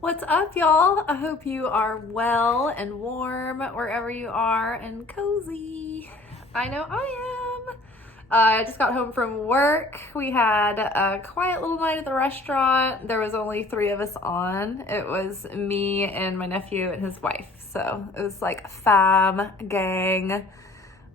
What's up, y'all? I hope you are well and warm wherever you are and cozy. I know I am. I just got home from work. We had a quiet little night at the restaurant. There was only 3 of us on. It was me and my nephew and his wife. So it was like fam, gang,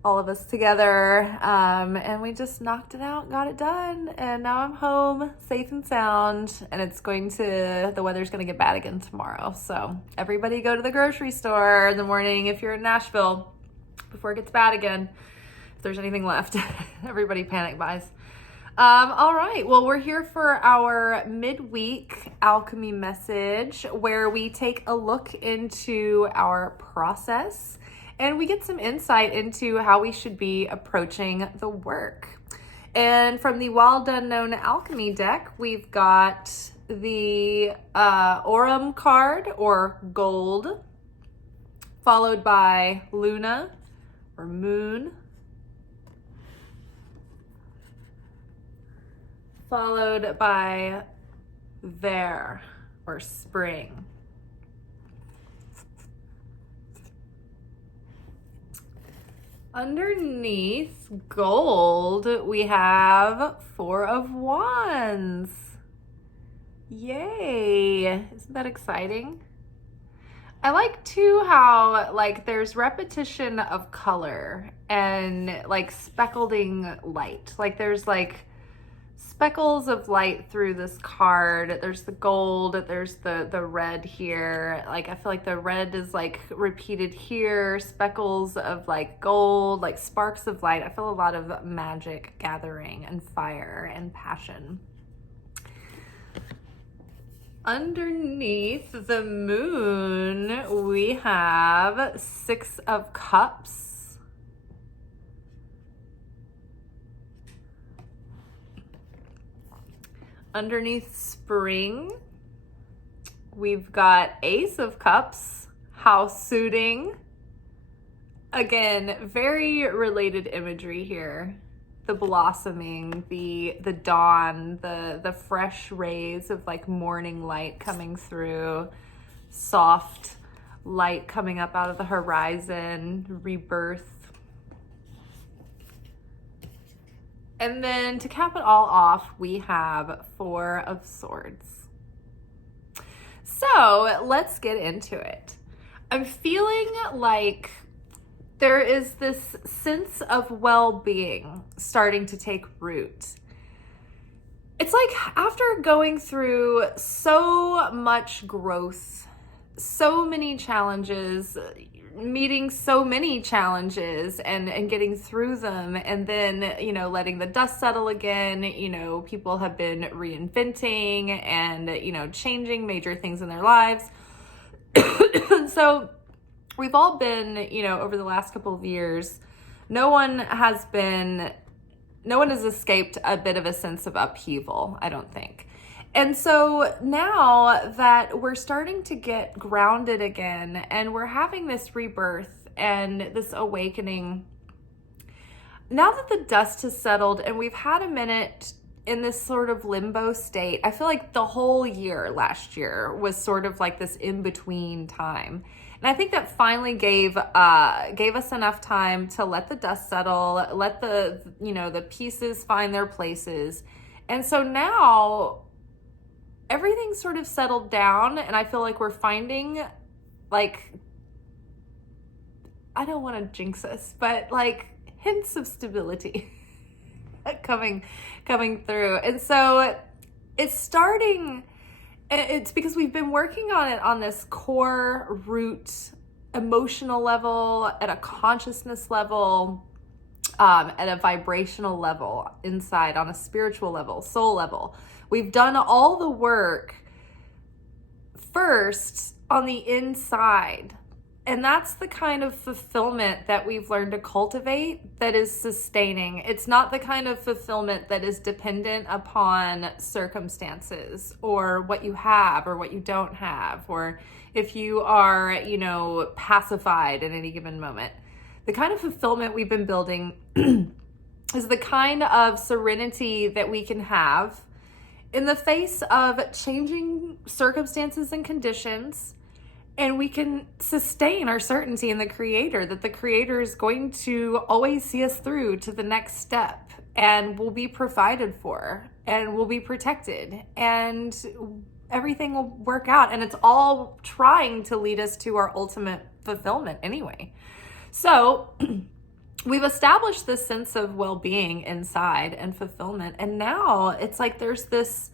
all of us together. And we just knocked it out, got it done. And now I'm home safe and sound. And the weather's going to get bad again tomorrow. So everybody go to the grocery store in the morning if you're in Nashville before it gets bad again. If there's anything left, everybody panic buys. All right, well, we're here for our midweek alchemy message where we take a look into our process and we get some insight into how we should be approaching the work. And from the Well Done Known Alchemy deck, we've got the Aurum card, or gold, followed by Luna, or moon, followed by Ver, or spring. Underneath gold, we have 4 of Wands. Yay! Isn't that exciting? I like too how there's repetition of color and speckling light. There's speckles of light through this card. There's the gold, there's the red here. I feel like the red is repeated here, speckles of gold, sparks of light. I feel a lot of magic gathering and fire and passion. Underneath the moon, we have 6 of Cups. Underneath spring, we've got Ace of Cups, house suiting. Again, very related imagery here. The blossoming, the dawn, the fresh rays of morning light coming through, soft light coming up out of the horizon, rebirth. And then to cap it all off, we have 4 of Swords. So let's get into it. I'm feeling like there is this sense of well-being starting to take root. It's after going through so much growth, so many challenges, meeting so many challenges and getting through them, and then letting the dust settle again. People have been reinventing and changing major things in their lives. So we've all been over the last couple of years, no one has escaped a bit of a sense of upheaval, I don't think. And so now that we're starting to get grounded again and we're having this rebirth and this awakening, now that the dust has settled and we've had a minute in this sort of limbo state, I feel like the whole year last year was sort of this in-between time. And I think that finally gave us enough time to let the dust settle, let the pieces find their places. And so now everything's sort of settled down, and I feel like we're finding I don't want to jinx us, but hints of stability coming through. And so it's because we've been working on it on this core root emotional level, at a consciousness level, at a vibrational level inside, on a spiritual level, soul level. We've done all the work first on the inside. And that's the kind of fulfillment that we've learned to cultivate that is sustaining. It's not the kind of fulfillment that is dependent upon circumstances or what you have or what you don't have, or if you are, pacified at any given moment. The kind of fulfillment we've been building is the kind of serenity that we can have in the face of changing circumstances and conditions, and we can sustain our certainty in the Creator, that the Creator is going to always see us through to the next step, and will be provided for, and will be protected, and everything will work out. And it's all trying to lead us to our ultimate fulfillment anyway. So we've established this sense of well-being inside and fulfillment. And now it's like there's this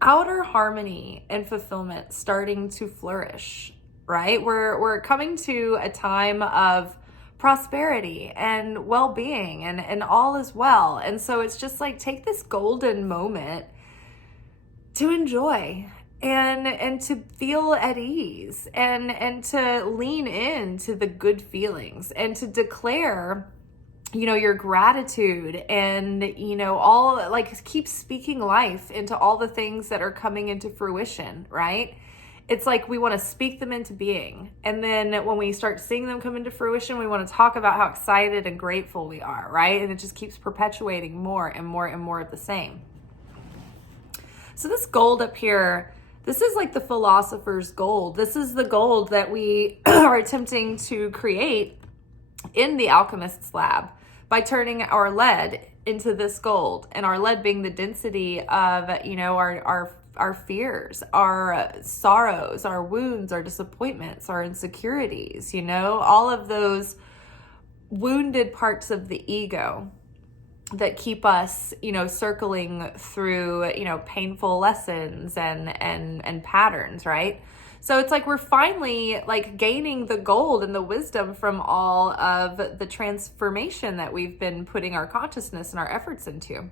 outer harmony and fulfillment starting to flourish, right? We're coming to a time of prosperity and well-being, and all is well. And so it's just like, take this golden moment to enjoy and to feel at ease, and to lean into the good feelings, and to declare, you know, your gratitude, and, you know, all, like, keep speaking life into all the things that are coming into fruition, right? It's like we want to speak them into being. And then when we start seeing them come into fruition, we want to talk about how excited and grateful we are, right? And it just keeps perpetuating more and more and more of the same. So this gold up here, this is like the philosopher's gold. This is the gold that we are attempting to create in the alchemist's lab by turning our lead into this gold, and our lead being the density of, you know, our fears, our sorrows, our wounds, our disappointments, our insecurities, you know, all of those wounded parts of the ego that keep us, you know, circling through, you know, painful lessons and patterns, right? So it's like we're finally like gaining the gold and the wisdom from all of the transformation that we've been putting our consciousness and our efforts into.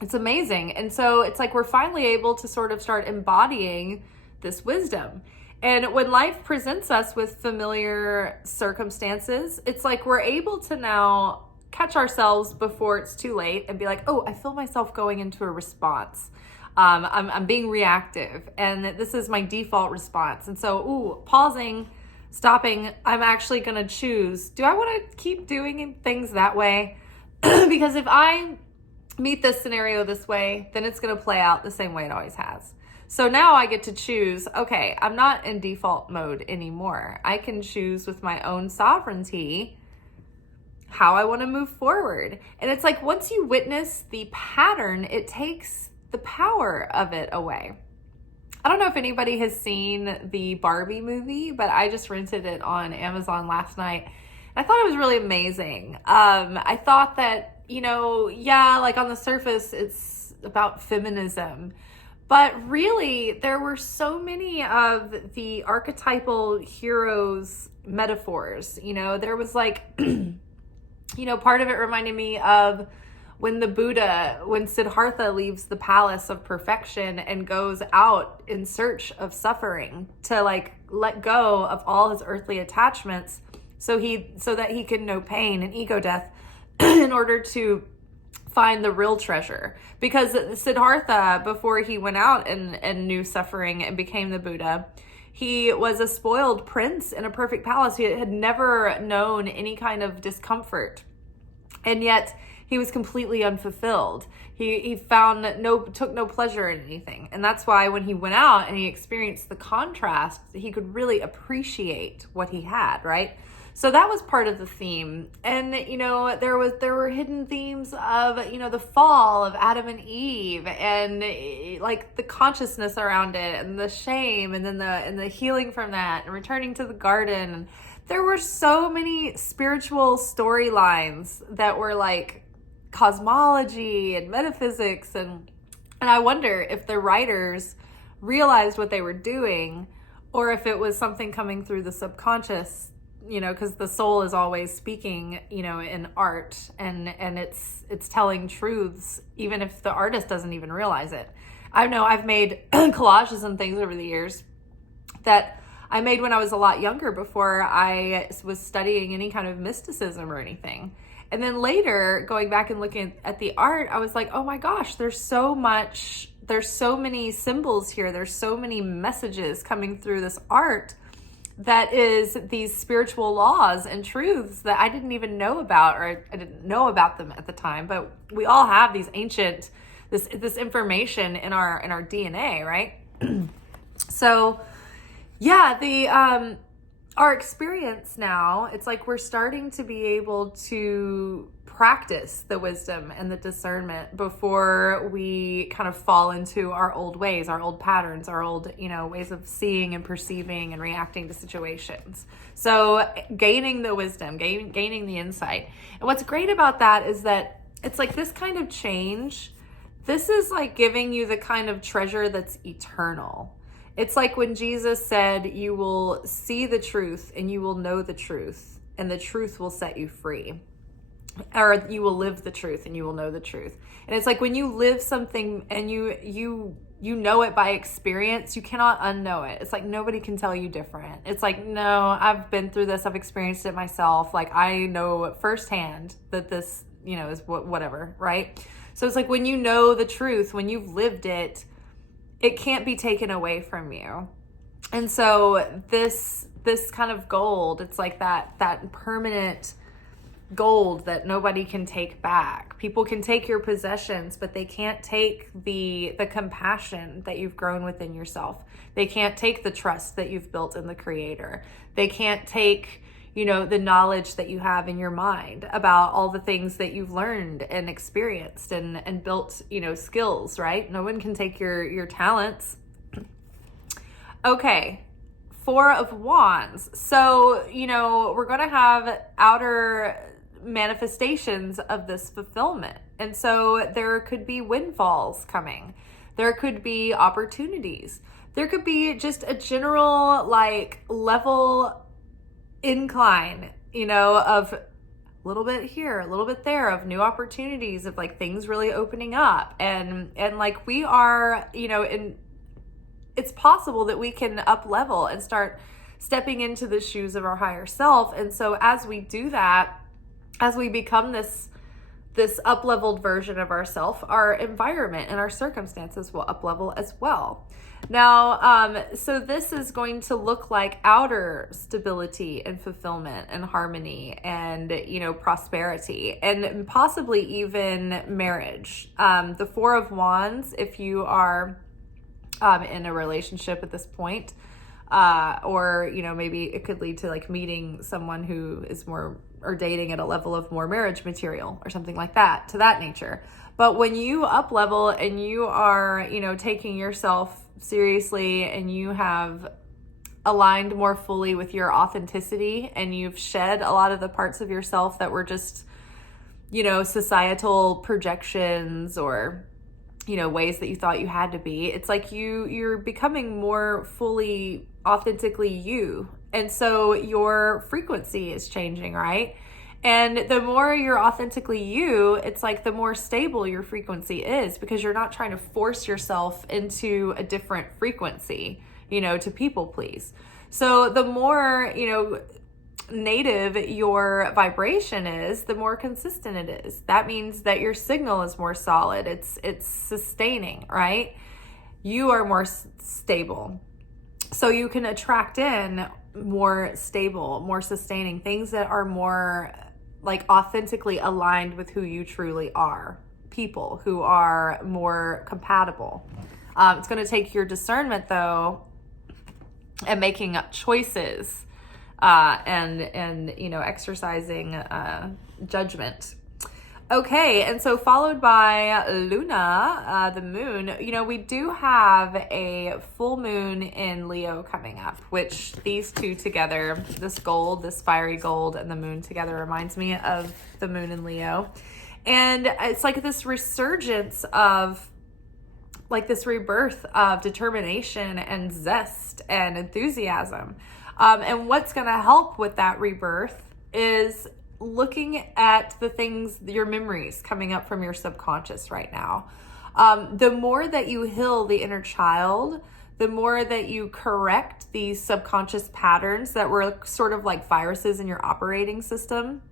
It's amazing. And so it's like we're finally able to sort of start embodying this wisdom. And when life presents us with familiar circumstances, it's like we're able to now catch ourselves before it's too late and be like, oh, I feel myself going into a response. I'm being reactive, and this is my default response. And so, pausing, stopping, I'm actually going to choose, do I want to keep doing things that way? Because if I meet this scenario this way, then it's going to play out the same way it always has. So now I get to choose, okay, I'm not in default mode anymore. I can choose with my own sovereignty how I want to move forward. And it's like, once you witness the pattern, it takes the power of it away. I don't know if anybody has seen the Barbie movie, but I just rented it on Amazon last night. I thought it was really amazing. I thought that, you know, yeah, like on the surface, it's about feminism, but really there were so many of the archetypal heroes metaphors. You know, there was like, you know, part of it reminded me of when Siddhartha leaves the palace of perfection and goes out in search of suffering to like let go of all his earthly attachments so that he can know pain and ego death in order to find the real treasure. Because Siddhartha, before he went out and knew suffering and became the Buddha, he was a spoiled prince in a perfect palace. He had never known any kind of discomfort. And yet he was completely unfulfilled. He took no pleasure in anything. And that's why when he went out and he experienced the contrast, he could really appreciate what he had, right? So that was part of the theme. And, you know, there were hidden themes of, you know, the fall of Adam and Eve, and like the consciousness around it, and the shame, and then the healing from that, and returning to the garden. There were so many spiritual storylines that were like cosmology and metaphysics, and I wonder if the writers realized what they were doing, or if it was something coming through the subconscious, you know, because the soul is always speaking, you know, in art, and it's telling truths even if the artist doesn't even realize it. I know I've made collages and things over the years that I made when I was a lot younger, before I was studying any kind of mysticism or anything. And then later, going back and looking at the art, I was like, oh my gosh, there's so many symbols here. There's so many messages coming through this art that is these spiritual laws and truths that I didn't even know about, or I didn't know about them at the time. But we all have these ancient this information in our DNA, right? So yeah, our experience now, it's like we're starting to be able to practice the wisdom and the discernment before we kind of fall into our old ways, our old patterns, our old, ways of seeing and perceiving and reacting to situations. So gaining the wisdom, gaining the insight. And what's great about that is that it's like this kind of change, this is like giving you the kind of treasure that's eternal. It's like when Jesus said, you will see the truth and you will know the truth, and the truth will set you free. Or you will live the truth and you will know the truth. And it's like when you live something and you know it by experience, you cannot unknow it. It's like nobody can tell you different. It's like, no, I've been through this. I've experienced it myself. Like I know firsthand that this, is whatever, right? So it's like when you know the truth, when you've lived it, it can't be taken away from you. And so this kind of gold, it's like that permanent gold that nobody can take back. People can take your possessions, but they can't take the compassion that you've grown within yourself. They can't take the trust that you've built in the Creator. They can't take, the knowledge that you have in your mind about all the things that you've learned and experienced and built, skills, right? No one can take your talents. Okay. 4 of Wands. So, we're going to have outer manifestations of this fulfillment. And so there could be windfalls coming. There could be opportunities. There could be just a general level incline, of a little bit here, a little bit there, of new opportunities, of things really opening up. And we are, and it's possible that we can up level and start stepping into the shoes of our higher self. And so as we do that, as we become this up-leveled version of ourself, our environment and our circumstances will up-level as well. Now, so this is going to look like outer stability and fulfillment and harmony and, prosperity and possibly even marriage. The 4 of Wands, if you are in a relationship at this point, or, maybe it could lead to meeting someone who is more, or dating at a level of more marriage material or something like that, to that nature. But when you up level and you are, taking yourself seriously and you have aligned more fully with your authenticity and you've shed a lot of the parts of yourself that were just, societal projections or, ways that you thought you had to be, it's like you're becoming more fully authentically you. And so your frequency is changing, right? And the more you're authentically you, it's like the more stable your frequency is, because you're not trying to force yourself into a different frequency, to people please. So the more, native your vibration is, the more consistent it is. That means that your signal is more solid. It's sustaining, right? You are more stable. So you can attract in more stable, more sustaining things that are more authentically aligned with who you truly are. People who are more compatible. It's going to take your discernment though, and making choices, and exercising judgment. Okay, and so followed by Luna, the moon. We do have a full moon in Leo coming up, which these two together, this gold, this fiery gold, and the moon together reminds me of the moon in Leo. And it's like this resurgence of this rebirth of determination and zest and enthusiasm. And what's going to help with that rebirth is looking at the things, your memories coming up from your subconscious right now. The more that you heal the inner child, the more that you correct these subconscious patterns that were sort of like viruses in your operating system.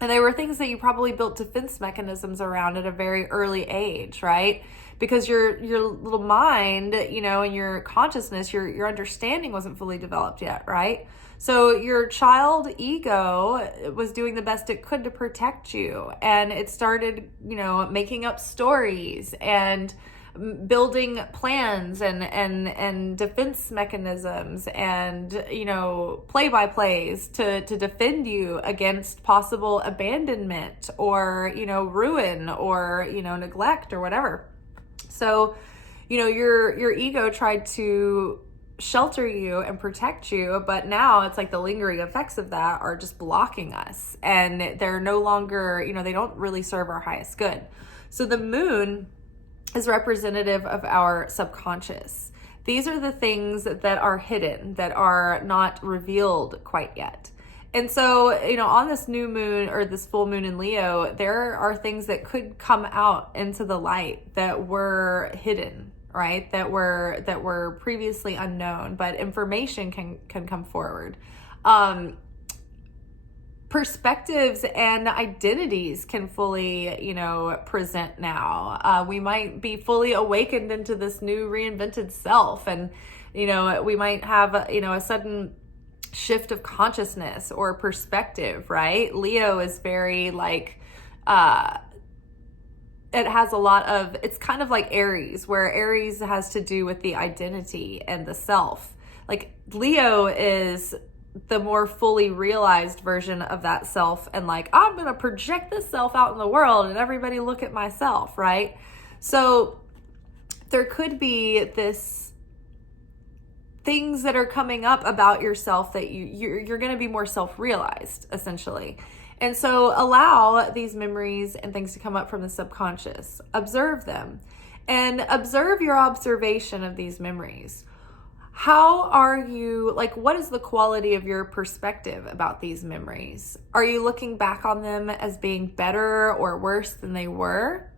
And they were things that you probably built defense mechanisms around at a very early age, right? because your little mind, you know, and your consciousness, your understanding wasn't fully developed yet, right? So your child ego was doing the best it could to protect you, and it started, you know, making up stories and building plans and defense mechanisms and, you know, play-by-plays to defend you against possible abandonment or, you know, ruin or, you know, neglect or whatever. So, you know, your ego tried to shelter you and protect you, but now it's like the lingering effects of that are just blocking us, and they're no longer, you know, they don't really serve our highest good. So the moon is representative of our subconscious. These are the things that are hidden, that are not revealed quite yet. And so, you know, on this new moon or this full moon in Leo, there are things that could come out into the light that were hidden, right? That were previously unknown, but information can come forward. Perspectives and identities can fully, you know, present now. We might be fully awakened into this new reinvented self, and, you know, we might have, you know, a sudden shift of consciousness or perspective, right? Leo is very like, it has a lot of, it's kind of like Aries, where Aries has to do with the identity and the self. Like Leo is the more fully realized version of that self, and like, I'm going to project this self out in the world and everybody look at myself, right? So there could be this things that are coming up about yourself that you're going to be more self-realized, essentially. And so allow these memories and things to come up from the subconscious. Observe them and observe your observation of these memories. How are you, like, what is the quality of your perspective about these memories? Are you looking back on them as being better or worse than they were?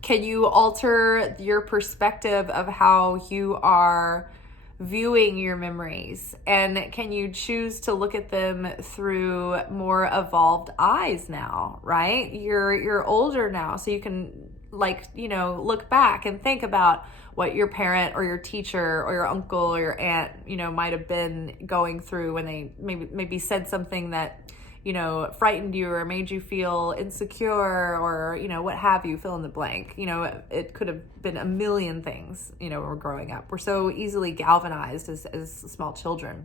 Can you alter your perspective of how you are viewing your memories? And can you choose to look at them through more evolved eyes now, right? You're older now, so you can, like, you know, look back and think about what your parent or your teacher or your uncle or your aunt, you know, might have been going through when they maybe said something that, you know, frightened you or made you feel insecure, or, you know, what have you, fill in the blank. You know, it could have been a million things, you know, when we're growing up. We're so easily galvanized as small children.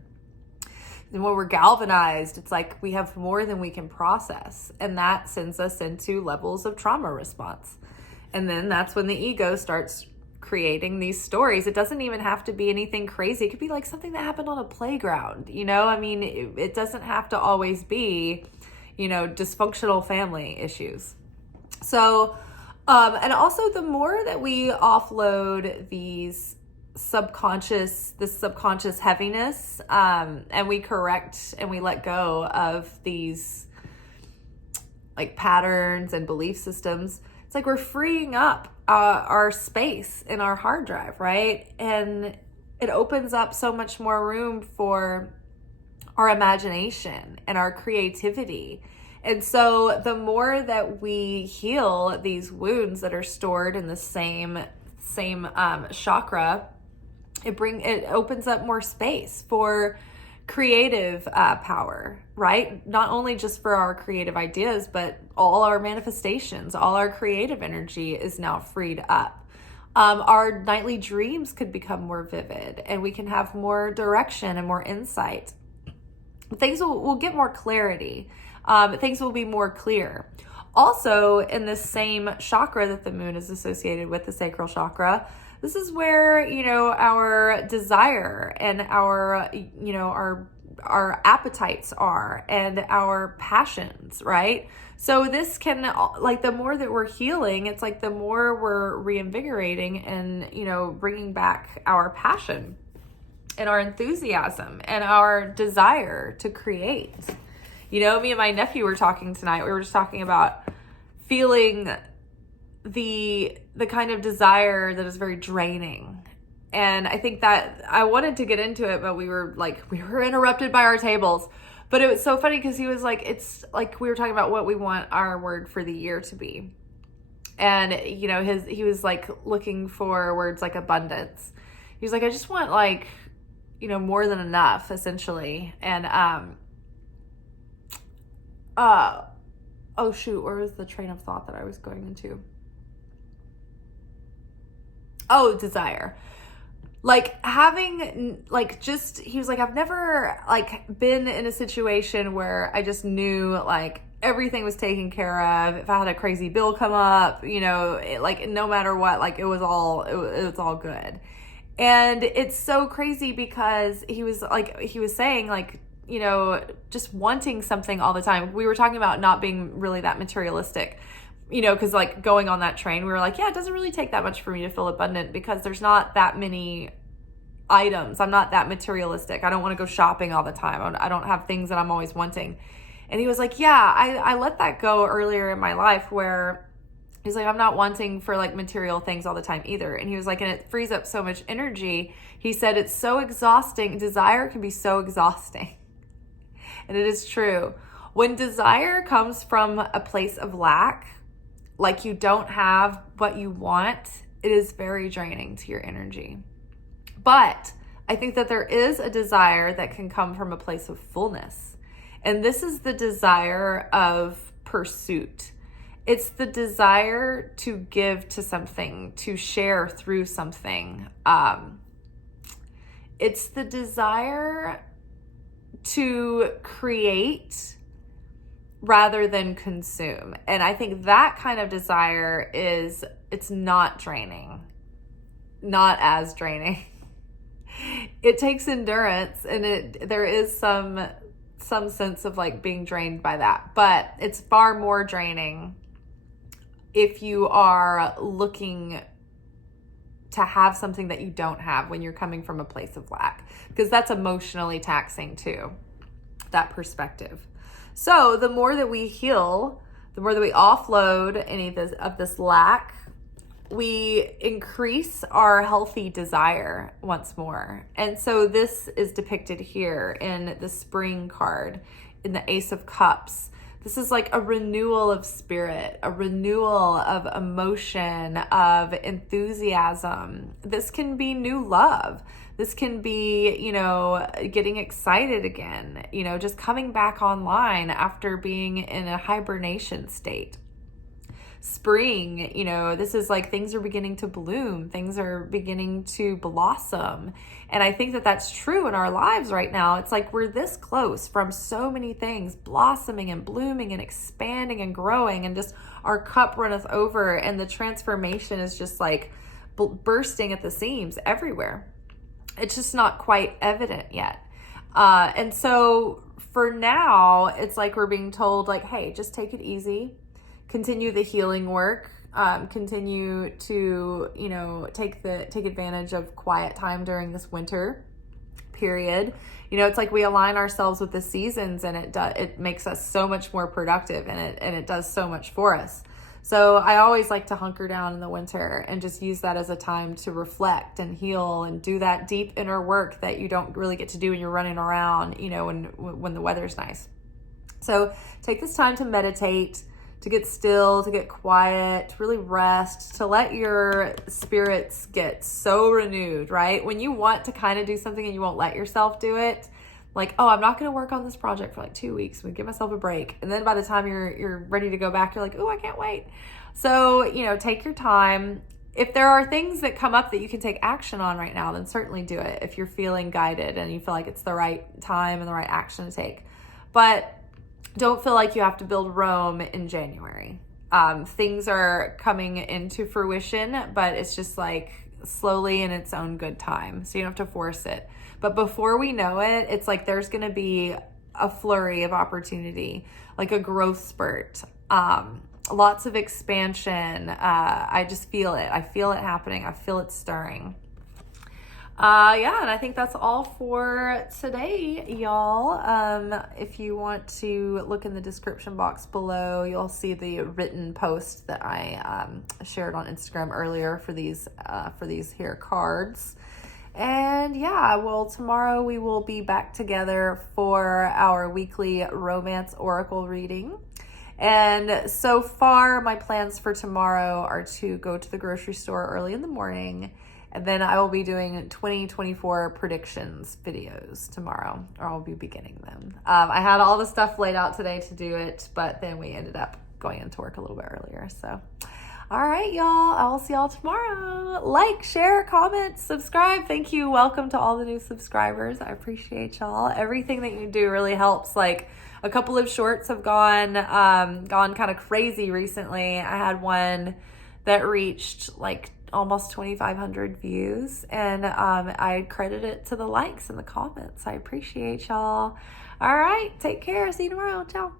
And when we're galvanized, it's like we have more than we can process. And that sends us into levels of trauma response. And then that's when the ego starts creating these stories. It doesn't even have to be anything crazy. It could be like something that happened on a playground, you know? I mean, it doesn't have to always be, you know, dysfunctional family issues. So, and also the more that we offload this subconscious heaviness, and we correct and we let go of these like patterns and belief systems, it's like we're freeing up our space in our hard drive, right? And it opens up so much more room for our imagination and our creativity. And so the more that we heal these wounds that are stored in the same chakra, it opens up more space for creative power, right? Not only just for our creative ideas, but all our manifestations, all our creative energy is now freed up. Our nightly dreams could become more vivid, and we can have more direction and more insight. Things will get more clarity. Things will be more clear. Also, in the same chakra that the moon is associated with, the sacral chakra, this is where, you know, our desire and our, you know, our appetites are, and our passions, right? So this can, like, the more that we're healing, it's like the more we're reinvigorating and, you know, bringing back our passion and our enthusiasm and our desire to create. You know, me and my nephew were talking tonight. We were just talking about feeling the kind of desire that is very draining. And I think that I wanted to get into it, but we were interrupted by our tables. But it was so funny because he was like, it's like we were talking about what we want our word for the year to be. And, he was like looking for words like abundance. He was like, I just want like, more than enough, essentially. And, oh shoot, where was the train of thought that I was going into? Oh, desire. Like having like just, he was like, I've never like been in a situation where I just knew like everything was taken care of. If I had a crazy bill come up, like no matter what, like it was all good. And it's so crazy because he was saying like, just wanting something all the time. We were talking about not being really that materialistic, because like going on that train, we were like, yeah, it doesn't really take that much for me to feel abundant because there's not that many items. I'm not that materialistic. I don't want to go shopping all the time. I don't have things that I'm always wanting. And he was like, yeah, I let that go earlier in my life where he's like, I'm not wanting for like material things all the time either. And he was like, and it frees up so much energy. He said, it's so exhausting. Desire can be so exhausting. And it is true. When desire comes from a place of lack, like you don't have what you want, it is very draining to your energy. But I think that there is a desire that can come from a place of fullness. And this is the desire of pursuit. It's the desire to give to something, to share through something. It's the desire to create rather than consume. And I think that kind of desire it's not draining, not as draining. It takes endurance and there is some sense of like being drained by that, but it's far more draining if you are looking to have something that you don't have when you're coming from a place of lack, because that's emotionally taxing too, that perspective. So the more that we heal, the more that we offload any of this lack, we increase our healthy desire once more. And so this is depicted here in the spring card, in the Ace of Cups. This is like a renewal of spirit, a renewal of emotion, of enthusiasm. This can be new love. This can be, getting excited again, just coming back online after being in a hibernation state. Spring, this is like things are beginning to bloom, things are beginning to blossom. And I think that that's true in our lives right now. It's like we're this close from so many things blossoming and blooming and expanding and growing, and just our cup runneth over, and the transformation is just like bursting at the seams everywhere. It's just not quite evident yet. And so for now, it's like we're being told like, hey, just take it easy. Continue the healing work, continue to, take advantage of quiet time during this winter period. It's like we align ourselves with the seasons, and it makes us so much more productive, and it does so much for us. So I always like to hunker down in the winter and just use that as a time to reflect and heal and do that deep inner work that you don't really get to do when you're running around, when the weather's nice. So take this time to meditate, to get still, to get quiet, to really rest, to let your spirits get so renewed, right? When you want to kind of do something and you won't let yourself do it, like, oh, I'm not going to work on this project for like 2 weeks. I'm going to give myself a break. And then by the time you're ready to go back, you're like, oh, I can't wait. So, take your time. If there are things that come up that you can take action on right now, then certainly do it if you're feeling guided and you feel like it's the right time and the right action to take. But don't feel like you have to build Rome in January. Things are coming into fruition, but it's just like slowly in its own good time. So you don't have to force it. But before we know it, it's like there's going to be a flurry of opportunity, like a growth spurt, lots of expansion. I just feel it. I feel it happening. I feel it stirring. And I think that's all for today, y'all. If you want to look in the description box below, you'll see the written post that I shared on Instagram earlier for these here cards. And tomorrow we will be back together for our weekly romance oracle reading. And so far, my plans for tomorrow are to go to the grocery store early in the morning, and then I will be doing 2024 predictions videos tomorrow, or I'll be beginning them. I had all the stuff laid out today to do it, but then we ended up going into work a little bit earlier. So, all right, y'all. I will see y'all tomorrow. Like, share, comment, subscribe. Thank you. Welcome to all the new subscribers. I appreciate y'all. Everything that you do really helps. Like, a couple of shorts have gone kind of crazy recently. I had one that reached like almost 2,500 views, and I credit it to the likes and the comments. I appreciate y'all. All right, take care. See you tomorrow. Ciao.